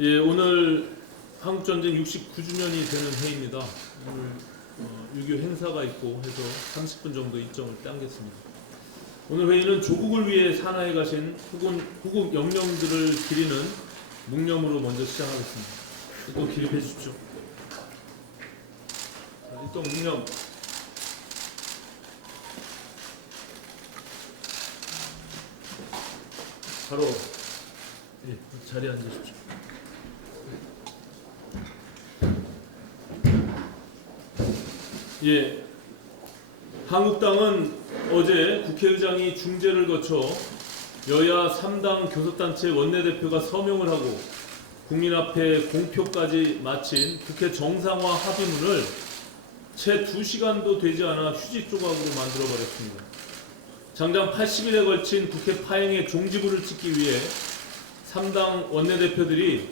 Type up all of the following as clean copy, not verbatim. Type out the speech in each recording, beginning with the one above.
예, 오늘 한국전쟁 69주년이 되는 회의입니다. 오늘 6.25 행사가 있고 해서 30분 정도 일정을 당겼습니다. 오늘 회의는 조국을 위해 산하에 가신 후국 영령들을 기리는 묵념으로 먼저 시작하겠습니다. 또 기립해 주십시오. 일동 묵념. 바로 자리에 앉으십시오. 예, 한국당은 어제 국회의장이 중재를 거쳐 여야 3당 교섭단체 원내대표가 서명을 하고 국민 앞에 공표까지 마친 국회 정상화 합의문을 채 2시간도 되지 않아 휴지 조각으로 만들어버렸습니다. 장장 80일에 걸친 국회 파행의 종지부를 찍기 위해 3당 원내대표들이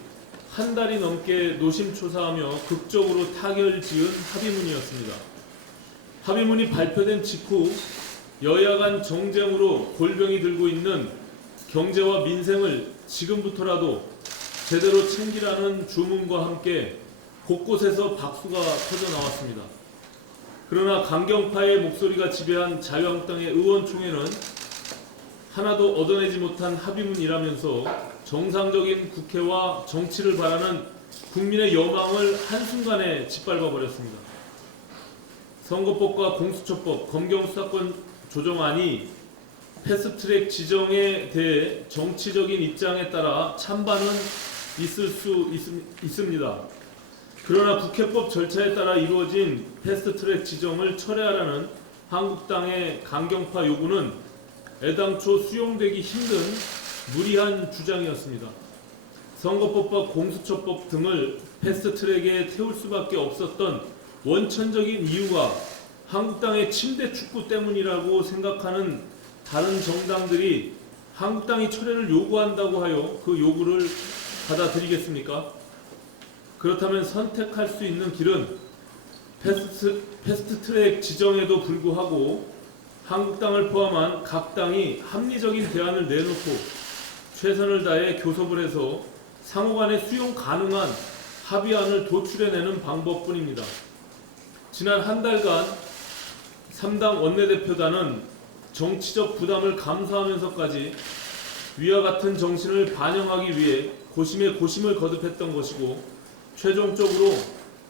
한 달이 넘게 노심초사하며 극적으로 타결지은 합의문이었습니다. 합의문이 발표된 직후 여야 간 정쟁으로 골병이 들고 있는 경제와 민생을 지금부터라도 제대로 챙기라는 주문과 함께 곳곳에서 박수가 터져 나왔습니다. 그러나 강경파의 목소리가 지배한 자유한국당의 의원총회는 하나도 얻어내지 못한 합의문이라면서 정상적인 국회와 정치를 바라는 국민의 여망을 한순간에 짓밟아 버렸습니다. 선거법과 공수처법, 검경수사권 조정안이 패스트트랙 지정에 대해 정치적인 입장에 따라 찬반은 있을 수 있습니다. 그러나 국회법 절차에 따라 이루어진 패스트트랙 지정을 철회하라는 한국당의 강경파 요구는 애당초 수용되기 힘든 무리한 주장이었습니다. 선거법과 공수처법 등을 패스트트랙에 태울 수밖에 없었던 원천적인 이유가 한국당의 침대 축구 때문이라고 생각하는 다른 정당들이 한국당이 철회를 요구한다고 하여 그 요구를 받아들이겠습니까? 그렇다면 선택할 수 있는 길은 패스트트랙 지정에도 불구하고 한국당을 포함한 각 당이 합리적인 대안을 내놓고 최선을 다해 교섭을 해서 상호간에 수용 가능한 합의안을 도출해내는 방법뿐입니다. 지난 한 달간 3당 원내대표단은 정치적 부담을 감수하면서까지 위와 같은 정신을 반영하기 위해 고심에 고심을 거듭했던 것이고 최종적으로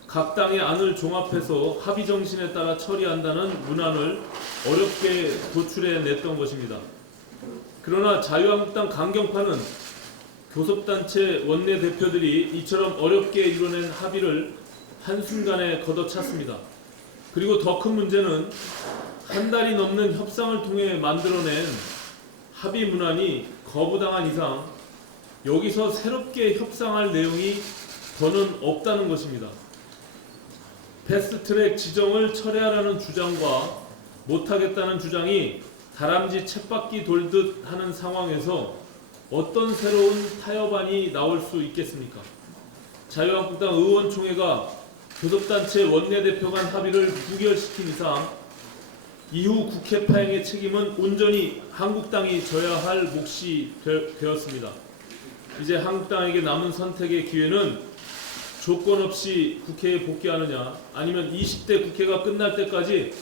각 당의 안을 종합해서 합의 정신에 따라 처리한다는 문안을 어렵게 도출해냈던 것입니다. 그러나 자유한국당 강경파는 교섭단체 원내대표들이 이처럼 어렵게 이뤄낸 합의를 한순간에 걷어찼습니다. 그리고 더 큰 문제는 한 달이 넘는 협상을 통해 만들어낸 합의 문안이 거부당한 이상 여기서 새롭게 협상할 내용이 더는 없다는 것입니다. 패스트트랙 지정을 철회하라는 주장과 못하겠다는 주장이 다람쥐 쳇바퀴 돌듯 하는 상황에서 어떤 새로운 타협안이 나올 수 있겠습니까? 자유한국당 의원총회가 교섭단체 원내대표 간 합의를 부결시킨 이상 이후 국회 파행의 책임은 온전히 한국당이 져야 할 몫이 되었습니다. 이제 한국당에게 남은 선택의 기회는 조건 없이 국회에 복귀하느냐 아니면 20대 국회가 끝날 때까지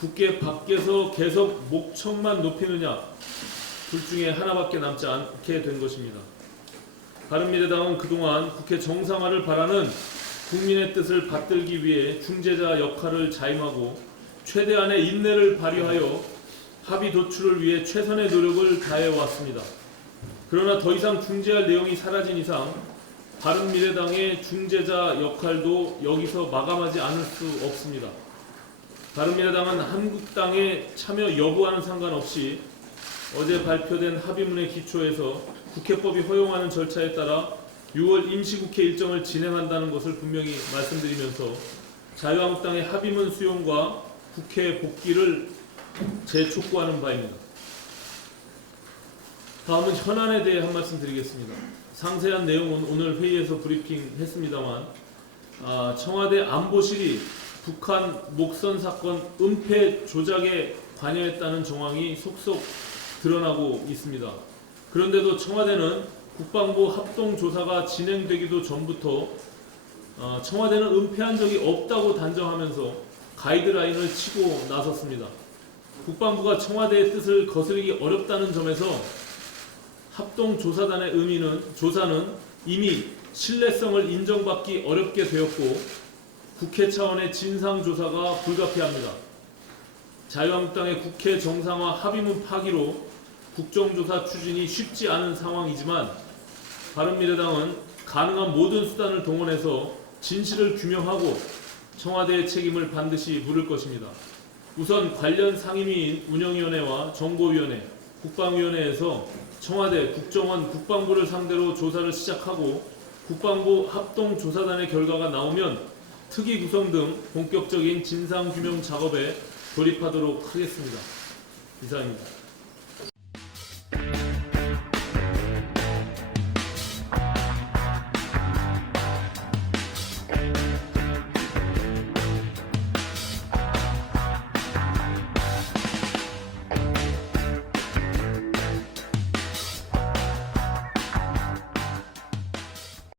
국회 밖에서 계속 목청만 높이느냐 둘 중에 하나밖에 남지 않게 된 것입니다. 바른미래당은 그동안 국회 정상화를 바라는 국민의 뜻을 받들기 위해 중재자 역할을 자임하고 최대한의 인내를 발휘하여 합의 도출을 위해 최선의 노력을 다해왔습니다. 그러나 더 이상 중재할 내용이 사라진 이상 바른미래당의 중재자 역할도 여기서 마감하지 않을 수 없습니다. 바른미래당은 한국당의 참여 여부와는 상관없이 어제 발표된 합의문의 기초에서 국회법이 허용하는 절차에 따라 6월 임시국회 일정을 진행한다는 것을 분명히 말씀드리면서 자유한국당의 합의문 수용과 국회 복귀를 재촉구하는 바입니다. 다음은 현안에 대해 한 말씀 드리겠습니다. 상세한 내용은 오늘 회의에서 브리핑했습니다만 청와대 안보실이 북한 목선 사건 은폐 조작에 관여했다는 정황이 속속 드러나고 있습니다. 그런데도 청와대는 국방부 합동조사가 진행되기도 전부터 청와대는 은폐한 적이 없다고 단정하면서 가이드라인을 치고 나섰습니다. 국방부가 청와대의 뜻을 거스르기 어렵다는 점에서 합동조사단의 조사는 이미 신뢰성을 인정받기 어렵게 되었고 국회 차원의 진상조사가 불가피합니다. 자유한국당의 국회 정상화 합의문 파기로 국정조사 추진이 쉽지 않은 상황이지만 바른미래당은 가능한 모든 수단을 동원해서 진실을 규명하고 청와대의 책임을 반드시 물을 것입니다. 우선 관련 상임위인 운영위원회와 정보위원회, 국방위원회에서 청와대, 국정원, 국방부를 상대로 조사를 시작하고 국방부 합동조사단의 결과가 나오면 특위 구성 등 본격적인 진상규명 작업에 돌입하도록 하겠습니다. 이상입니다.